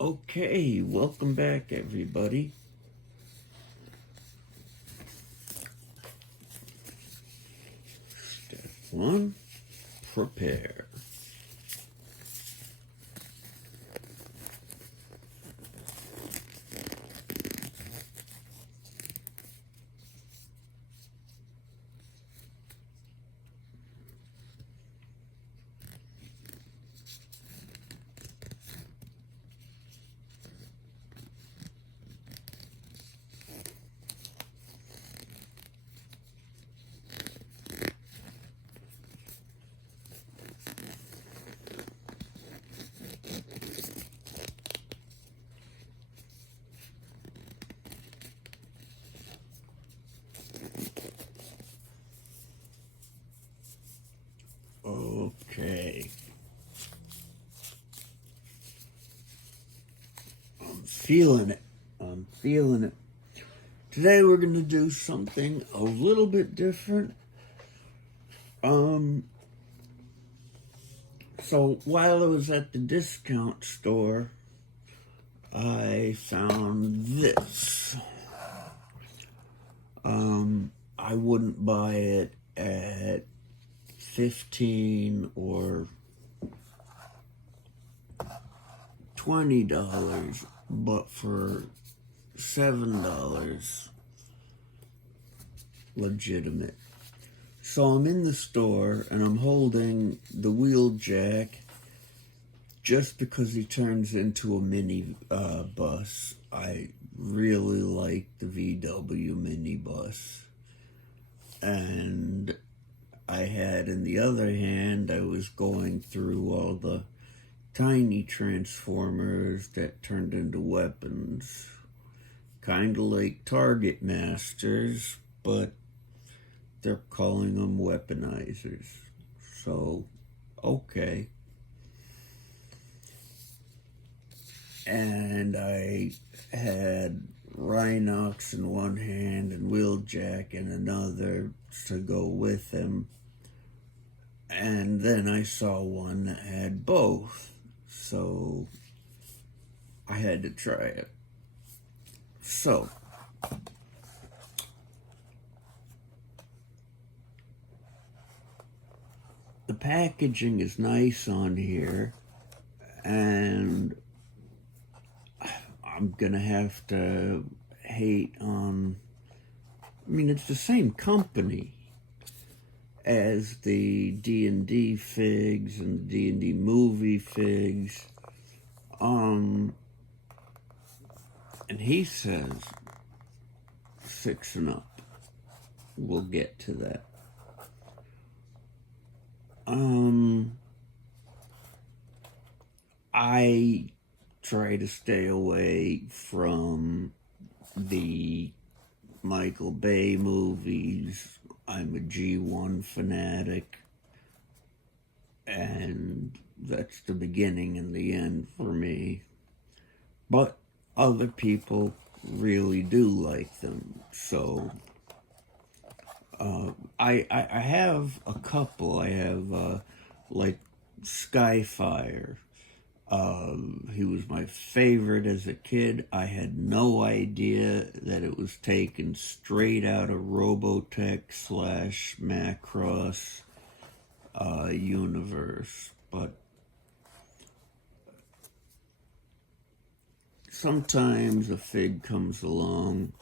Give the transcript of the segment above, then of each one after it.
Okay, welcome back, everybody. Step one, prepare. Okay. I'm feeling it. I'm feeling it. Today we're going to do something a little bit different. So while I was at the discount store, I found this. I wouldn't buy it at 15 or $20, but for $7, legitimate. So I'm in the store and I'm holding the wheel jack just because he turns into a mini bus. I really like the VW minibus. And I had in the other hand, I was going through all the tiny transformers that turned into weapons. Kind of like Target Masters, but they're calling them weaponizers. So, okay. And I had Rhinox in one hand and Wheeljack in another to go with him. And then I saw one that had both. So I had to try it. So the packaging is nice on here, and I'm gonna have to hate on, I mean, it's the same company as the D&D figs and the D&D movie figs. And he says 6 and up. We'll get to that. I try to stay away from the Michael Bay movies. I'm a G1 fanatic, and that's the beginning and the end for me. But other people really do like them, so I have a couple. I have like Skyfire. He was my favorite as a kid. I had no idea that it was taken straight out of Robotech / Macross universe. But sometimes a fig comes along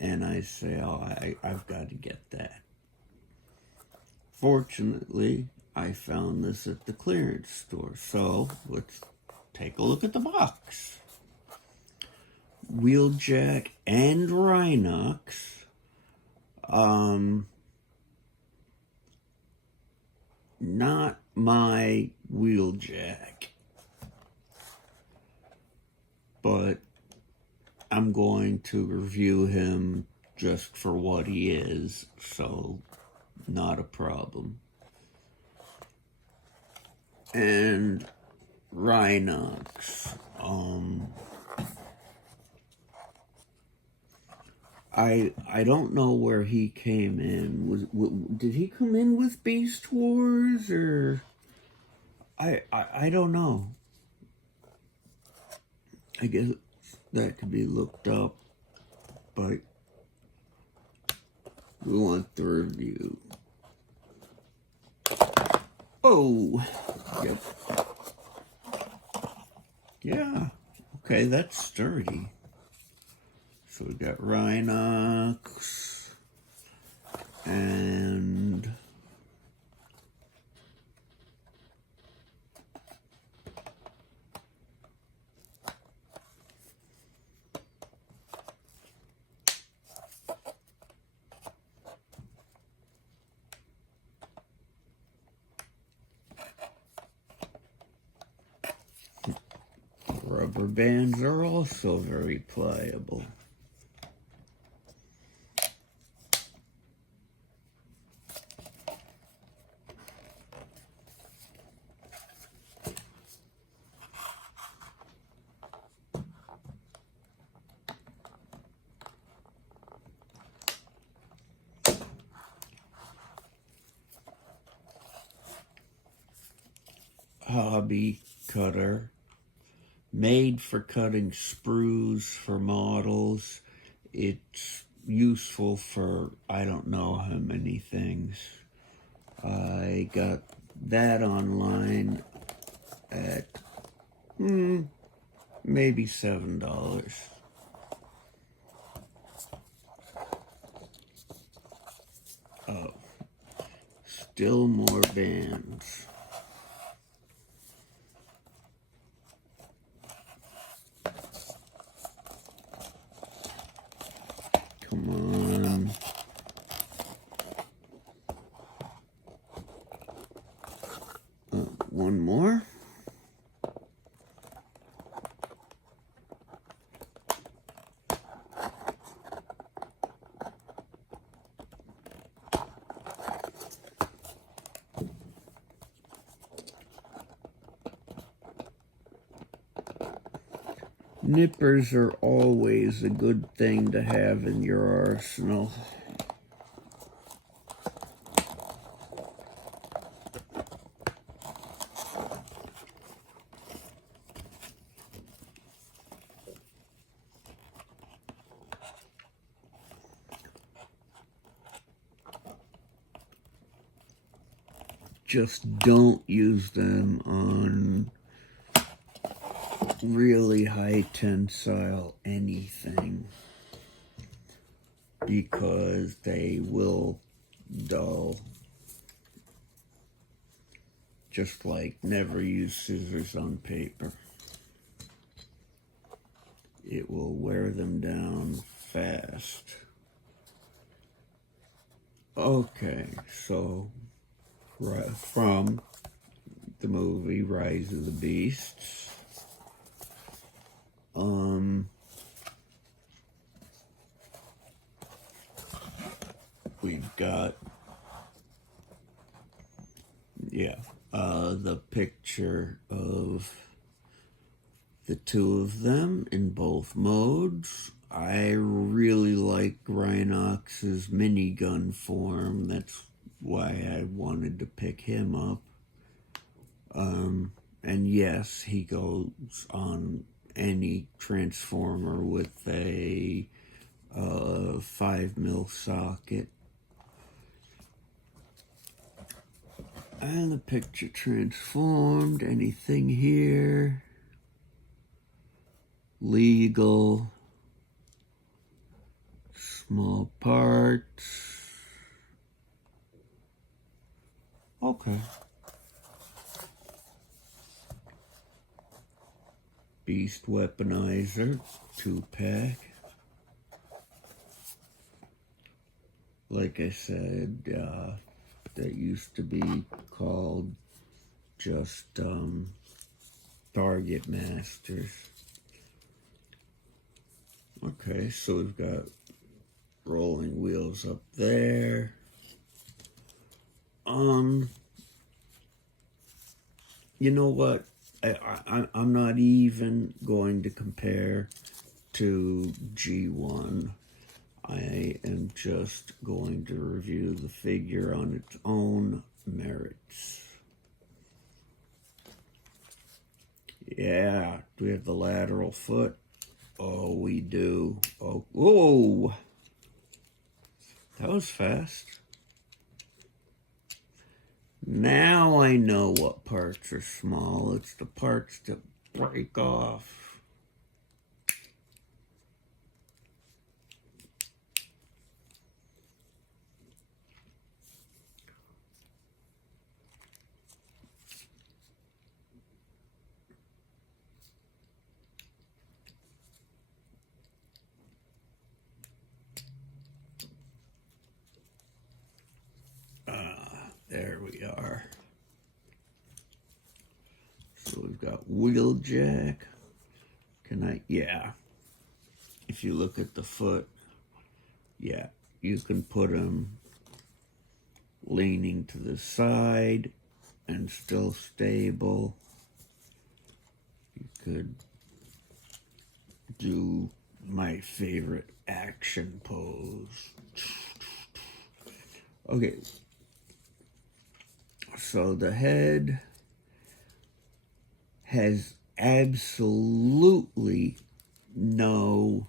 and I say, oh, I've got to get that. Fortunately, I found this at the clearance store. So let's take a look at the box. Wheeljack and Rhinox. Not my Wheeljack, but I'm going to review him just for what he is, so not a problem. And Rhinox, I don't know where he came in. Did he come in with Beast Wars, or I don't know. I guess that could be looked up, but we want the review. Oh, yep. Yeah, okay, that's sturdy. So we got Rhinox and rubber bands are also very pliable. Hobby cutter, made for cutting sprues for models. It's useful for I don't know how many things. I got that online at maybe $7. Oh, still more bands. Come on. One more. Nippers are always a good thing to have in your arsenal. Just don't use them on really high tensile anything, because they will dull. Just like never use scissors on paper. It will wear them down fast. Okay, so from the movie Rise of the Beasts, we've got the picture of the two of them in both modes. I really like Rhinox's minigun form. That's why I wanted to pick him up. And yes, he goes on any transformer with a 5mm socket. And the picture transformed. Anything here? Legal. Small parts. Okay. Beast Weaponizer 2-pack. Like I said, that used to be called just Target Masters. Okay, so we've got rolling wheels up there. You know what? I'm not even going to compare to G1. I am just going to review the figure on its own merits. Yeah, Do we have the lateral foot? Oh, we do. Oh, whoa! That was fast. Now I know what parts are small. It's the parts that break off. There we are. So we've got wheel jack. Can I? Yeah. If you look at the foot, yeah, you can put them leaning to the side and still stable. You could do my favorite action pose. Okay. So the head has absolutely no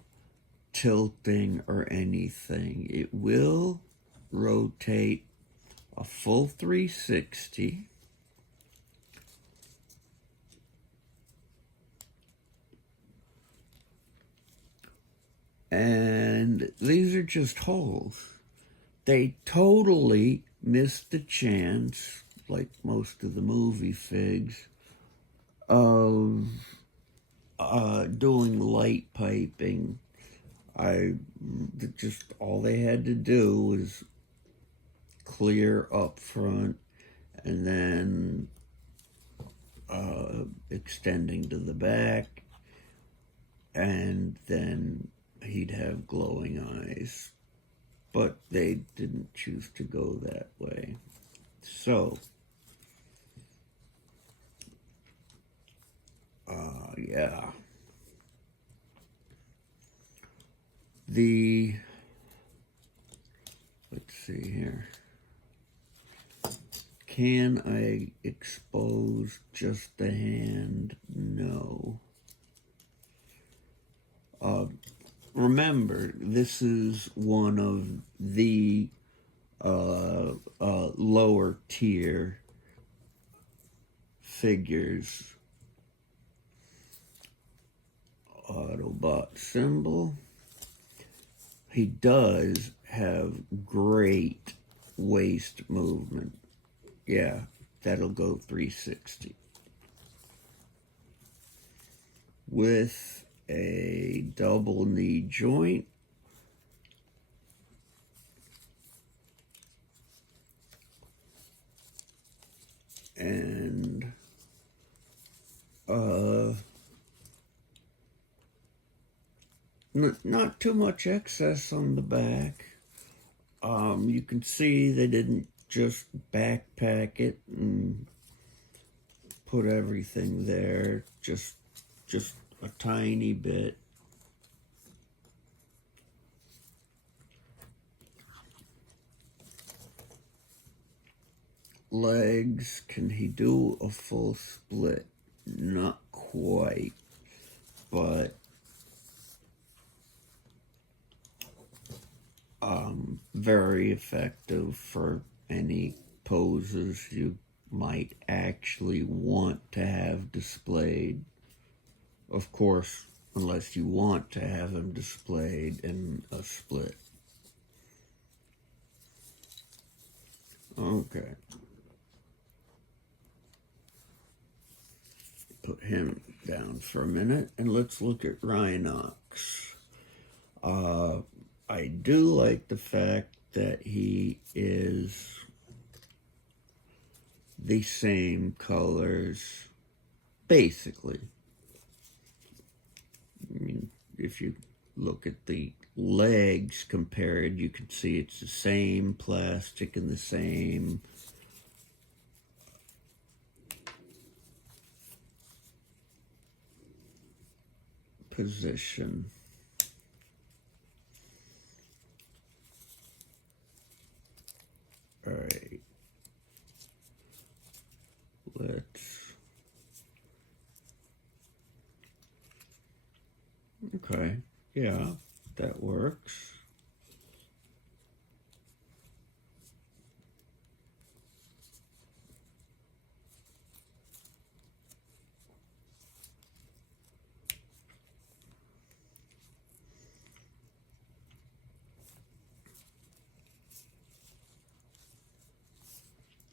tilting or anything. It will rotate a full 360. And these are just holes. They totally missed the chance, like most of the movie figs, of doing light piping. Just all they had to do was clear up front and then extending to the back, and then he'd have glowing eyes. But they didn't choose to go that way. So, yeah. Let's see here. Can I expose just the hand? No. Remember, this is one of the lower tier figures. Autobot symbol. He does have great waist movement. Yeah, that'll go 360. With a double knee joint. And not too much excess on the back. You can see they didn't just backpack it and put everything there, just a tiny bit. Legs, can he do a full split? Not quite, but very effective for any poses you might actually want to have displayed. Of course, unless you want to have them displayed in a split. Okay. Put him down for a minute, and let's look at Rhinox. I do like the fact that he is the same colors, basically. I mean, if you look at the legs compared, you can see it's the same plastic and the same position. All right. Let's Okay, yeah, that works.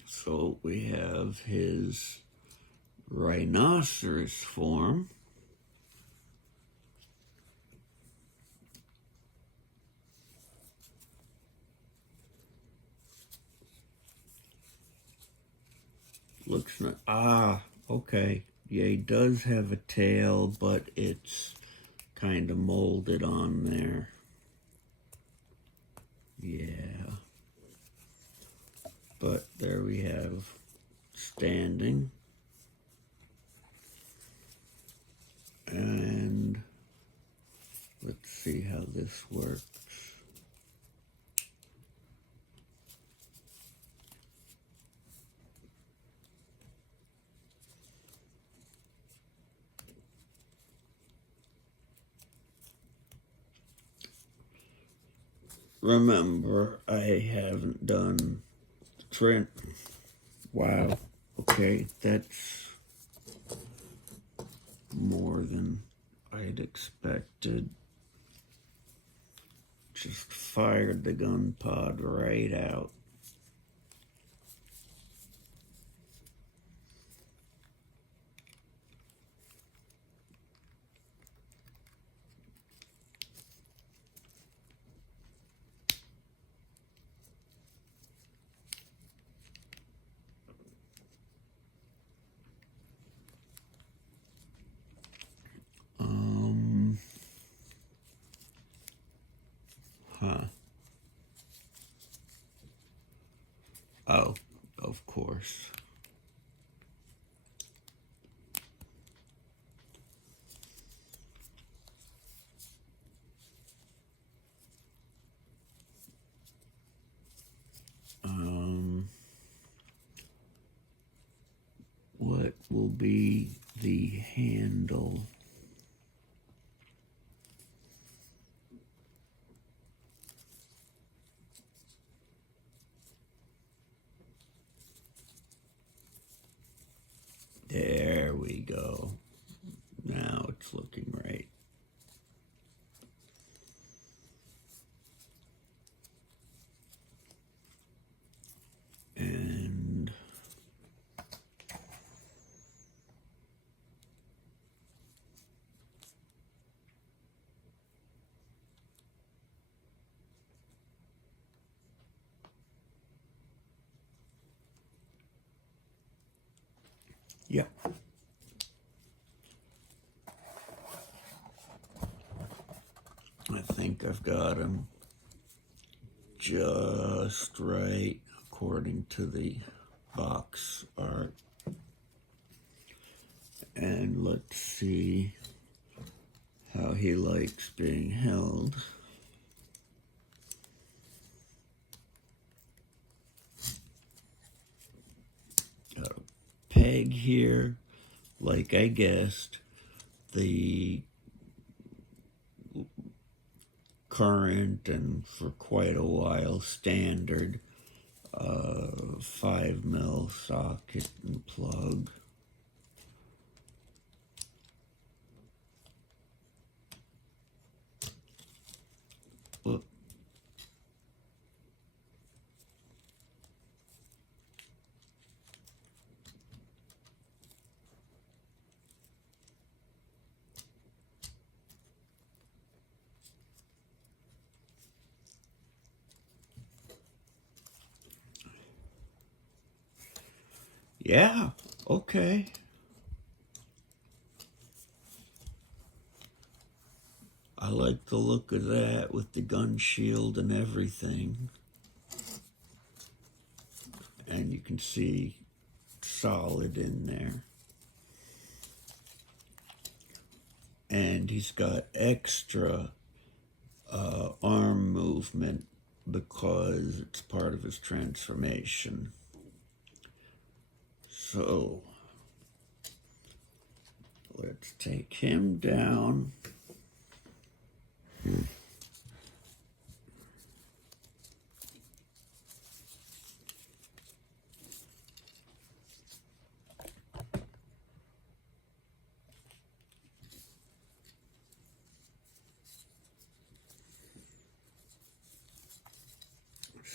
So we have his rhinoceros form. Looks not, okay. Yeah, he does have a tail, but it's kind of molded on there. Yeah. But there we have standing. And let's see how this works. Remember, I haven't done Trent. Wow. Okay, that's more than I'd expected. Just fired the gun pod right out. Huh. Oh, of course. What will be the handle? There we go. Now it's looking right. And yeah. I think I've got him just right according to the box art. And let's see how he likes being held. Got a peg here, like I guessed. The current and for quite a while standard 5mm socket and plug. Whoop. Yeah, okay. I like the look of that with the gun shield and everything. And you can see solid in there. And he's got extra arm movement because it's part of his transformation. So let's take him down.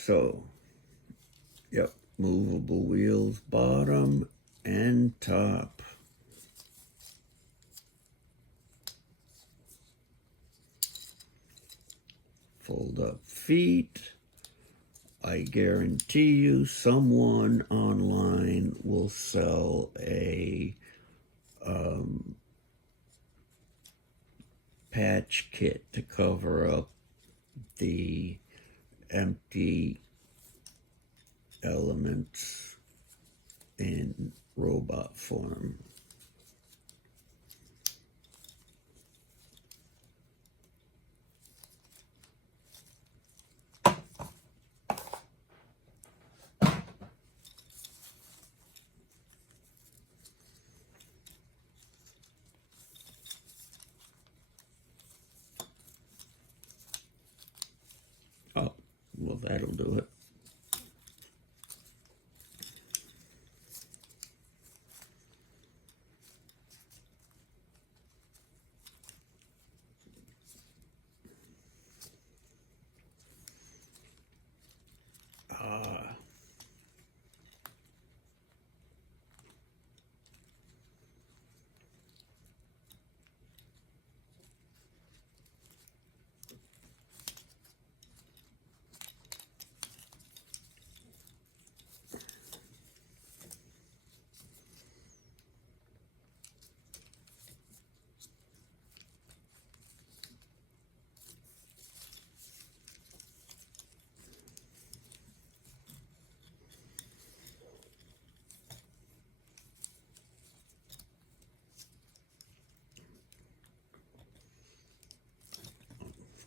So, yep, movable wheels, bottom and top. Fold up feet. I guarantee you someone online will sell a patch kit to cover up the empty elements in robot form. Oh, well, that'll do it.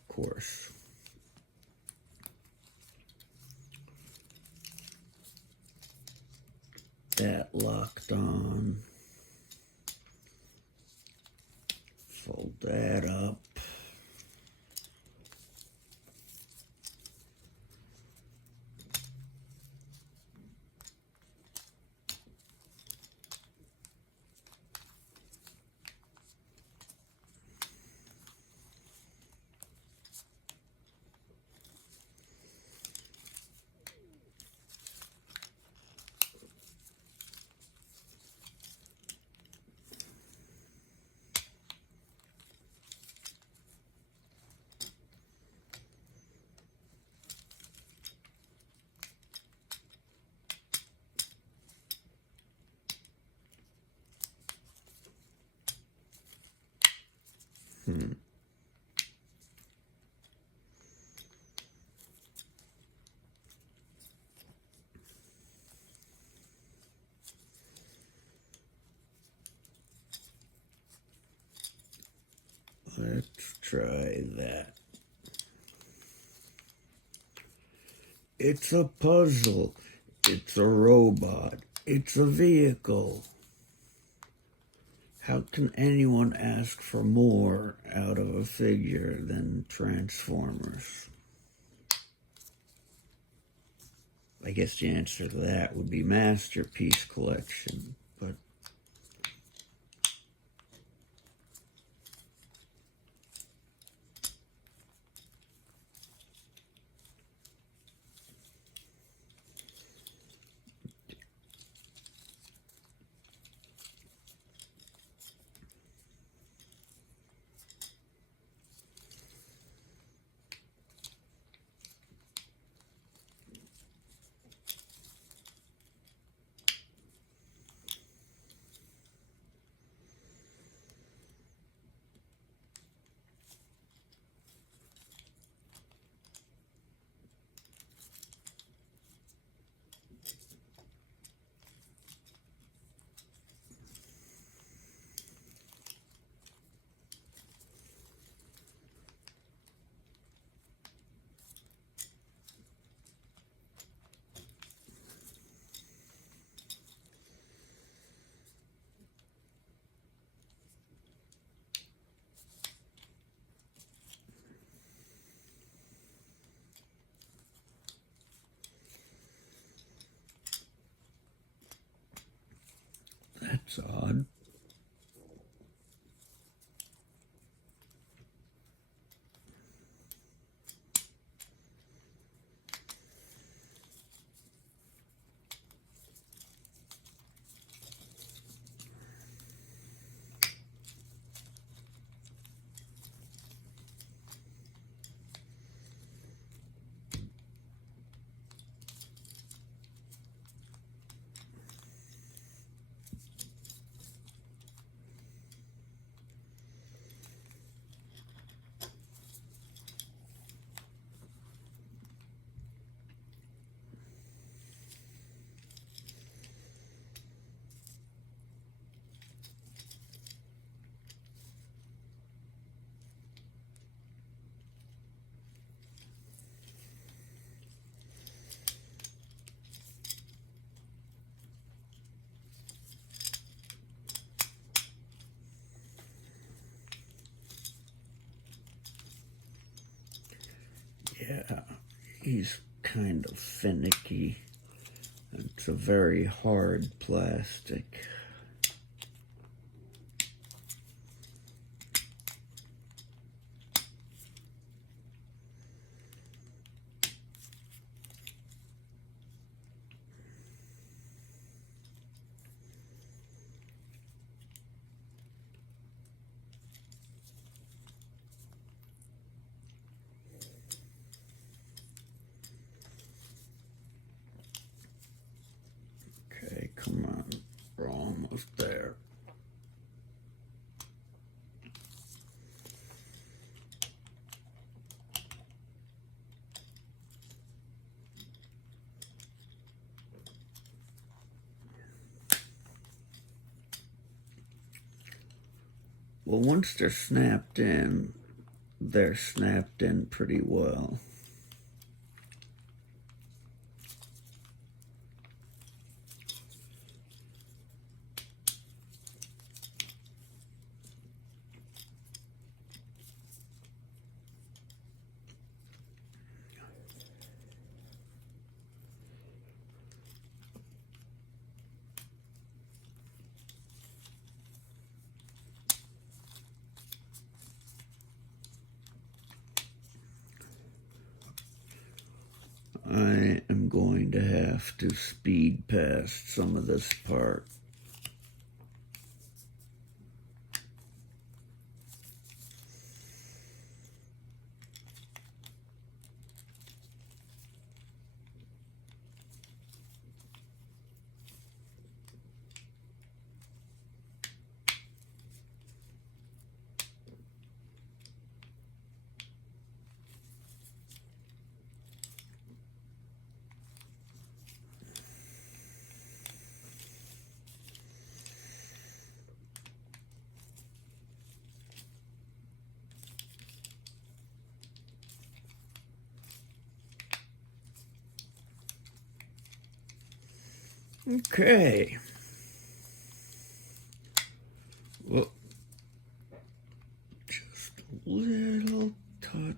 Of course. That locked on. Fold that up. Let's try that. It's a puzzle. It's a robot. It's a vehicle. How can anyone ask for more out of a figure than Transformers? I guess the answer to that would be Masterpiece Collection, but that's odd. Yeah, he's kind of finicky. It's a very hard plastic. Okay, come on. We're almost there. Well, once they're snapped in pretty well. I am going to have to speed past some of this part. Okay. Well, just a little touch.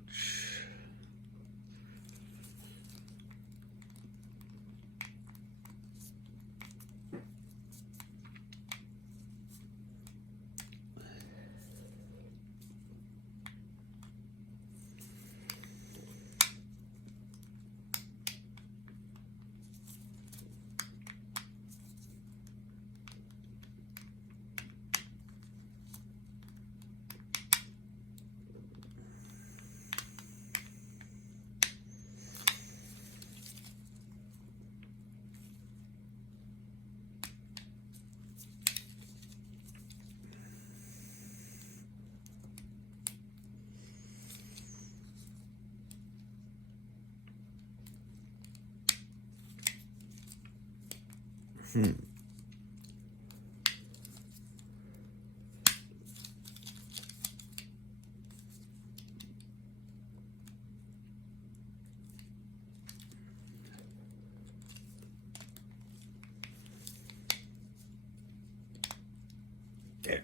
There.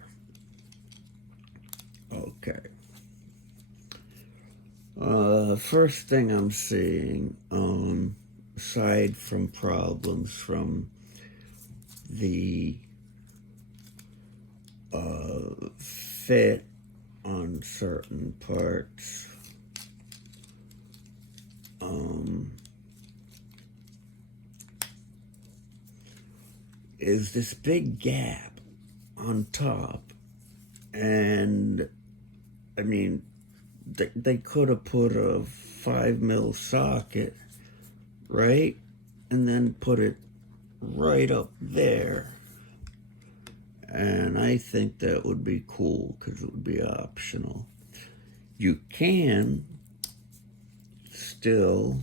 Okay. First thing I'm seeing, aside from problems from the fit on certain parts, is this big gap on top. And I mean, they could have put a 5mm socket, right? And then put it right up there. And I think that would be cool because it would be optional. You can still,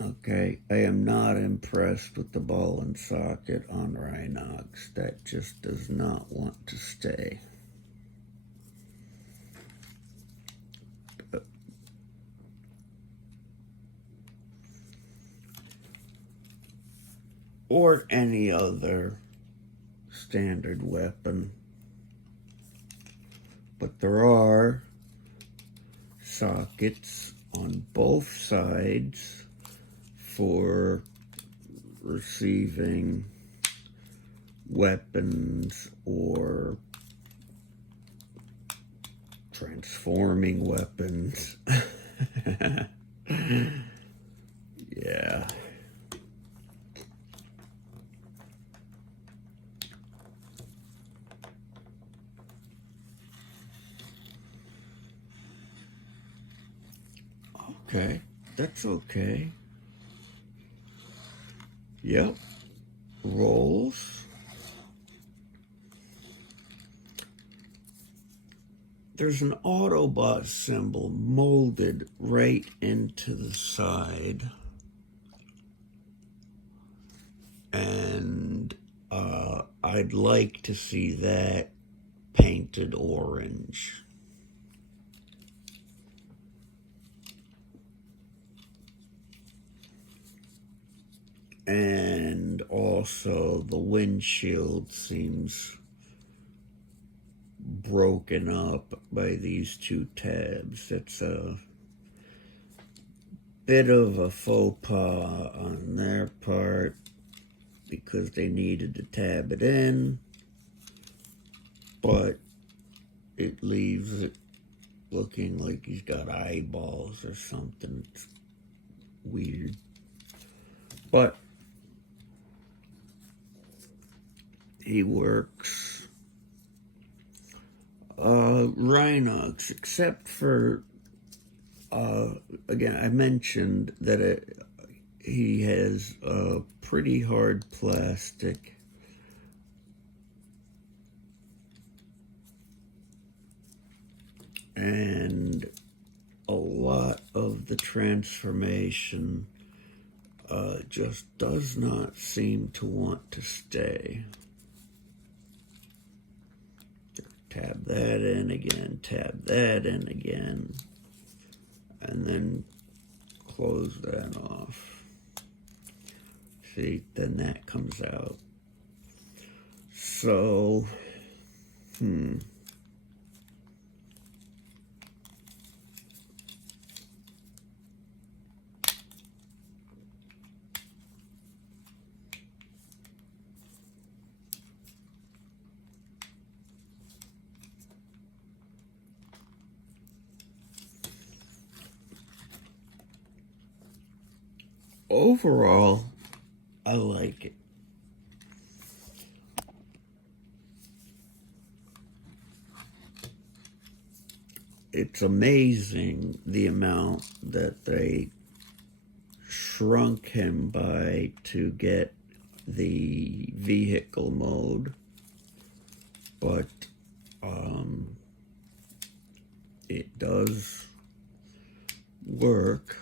okay, I am not impressed with the ball and socket on Rhinox. That just does not want to stay. Or any other standard weapon. but there are sockets on both sides for receiving weapons or transforming weapons. Yeah. Okay, that's okay. Yep, rolls. There's an Autobot symbol molded right into the side. And I'd like to see that painted orange. And also the windshield seems broken up by these two tabs. It's a bit of a faux pas on their part because they needed to tab it in, but it leaves it looking like he's got eyeballs or something. It's weird. But he works. Rhinox, except for, again, I mentioned that he has a pretty hard plastic. And a lot of the transformation just does not seem to want to stay. Tab that in again, tab that in again, and then close that off. See, then that comes out. So, overall, I like it. It's amazing the amount that they shrunk him by to get the vehicle mode, but it does work.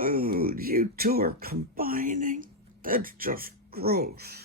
Oh, you two are combining? That's just gross.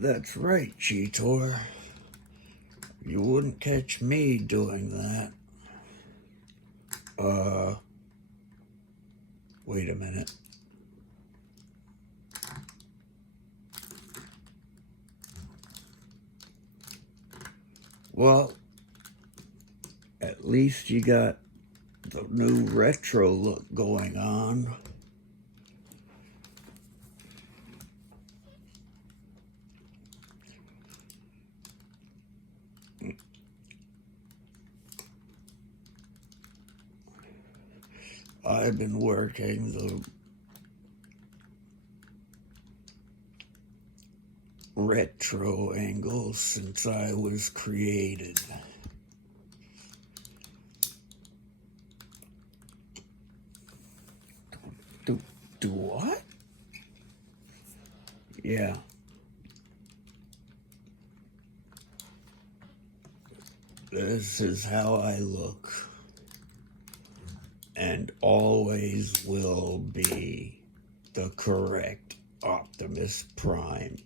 That's right, Cheetor. You wouldn't catch me doing that. Wait a minute. Well, at least you got the new retro look going on. I've been working the retro angle since I was created. Do what? Yeah. This is how I look, and always will be the correct Optimus Prime.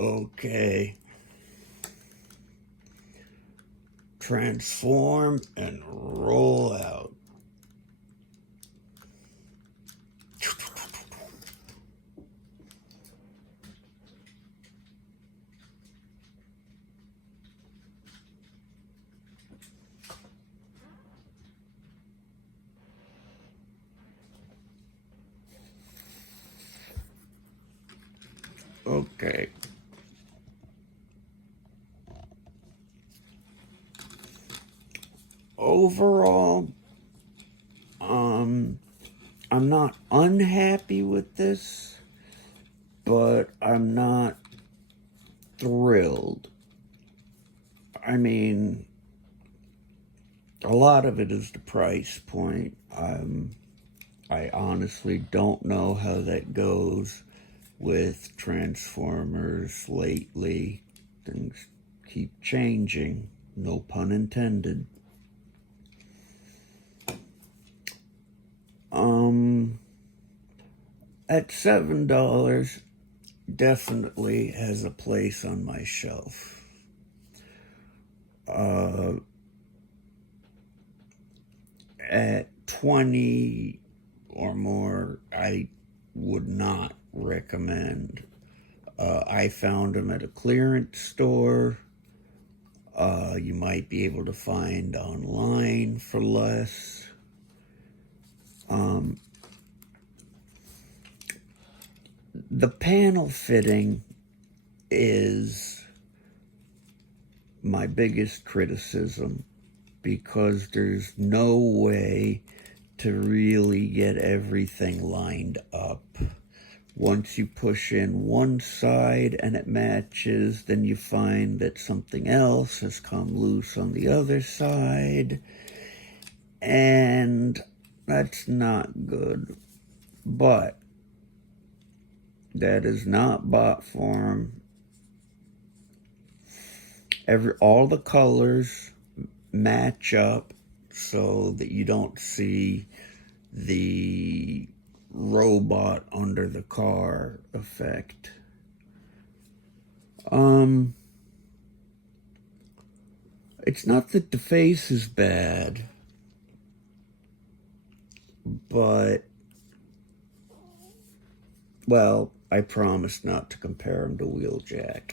Okay. Transform and roll out. Okay. Overall, I'm not unhappy with this, but I'm not thrilled. I mean, a lot of it is the price point. I honestly don't know how that goes with Transformers lately. Things keep changing, no pun intended. At $7, definitely has a place on my shelf. At 20 or more, I would not recommend. I found them at a clearance store. You might be able to find online for less. The panel fitting is my biggest criticism, because there's no way to really get everything lined up. Once you push in one side and it matches, then you find that something else has come loose on the other side, and that's not good. But that is not bot form. All the colors match up so that you don't see the robot under the car effect. It's not that the face is bad, but, well, I promise not to compare him to Wheeljack.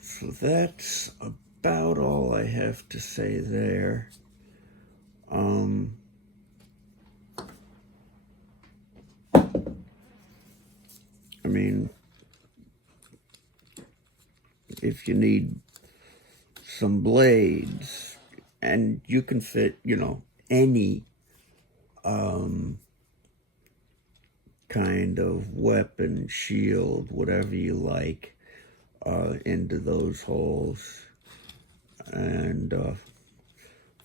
So that's about all I have to say there. I mean, if you need some blades, and you can fit, any kind of weapon, shield, whatever you like, into those holes. And a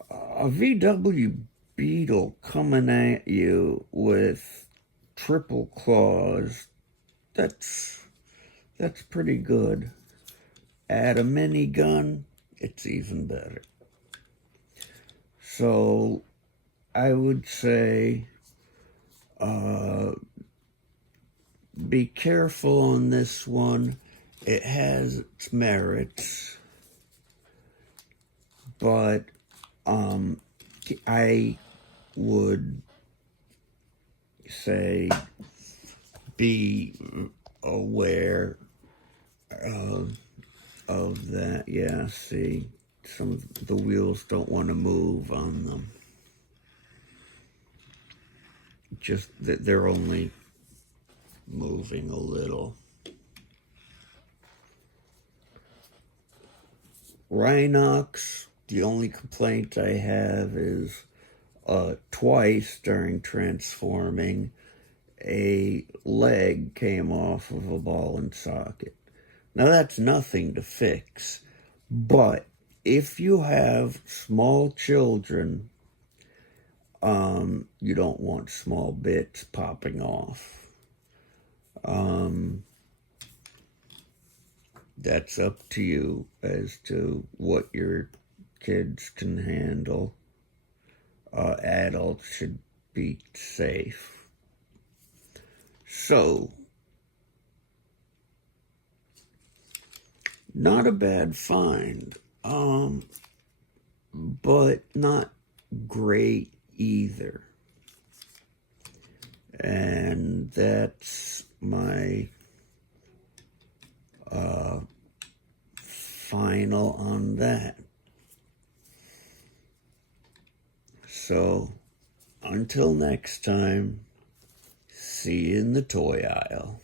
VW Beetle coming at you with triple claws, that's pretty good. Add a minigun, it's even better. So I would say be careful on this one. It has its merits, but I would say be aware of that. Yeah, see, some of the wheels don't want to move on them. Just that they're only moving a little. Rhinox, the only complaint I have is twice during transforming, a leg came off of a ball and socket. Now that's nothing to fix, but if you have small children You don't want small bits popping off. That's up to you as to what your kids can handle. Adults should be safe. So, not a bad find, but not great either. And that's my final on that. So, until next time, see you in the toy aisle.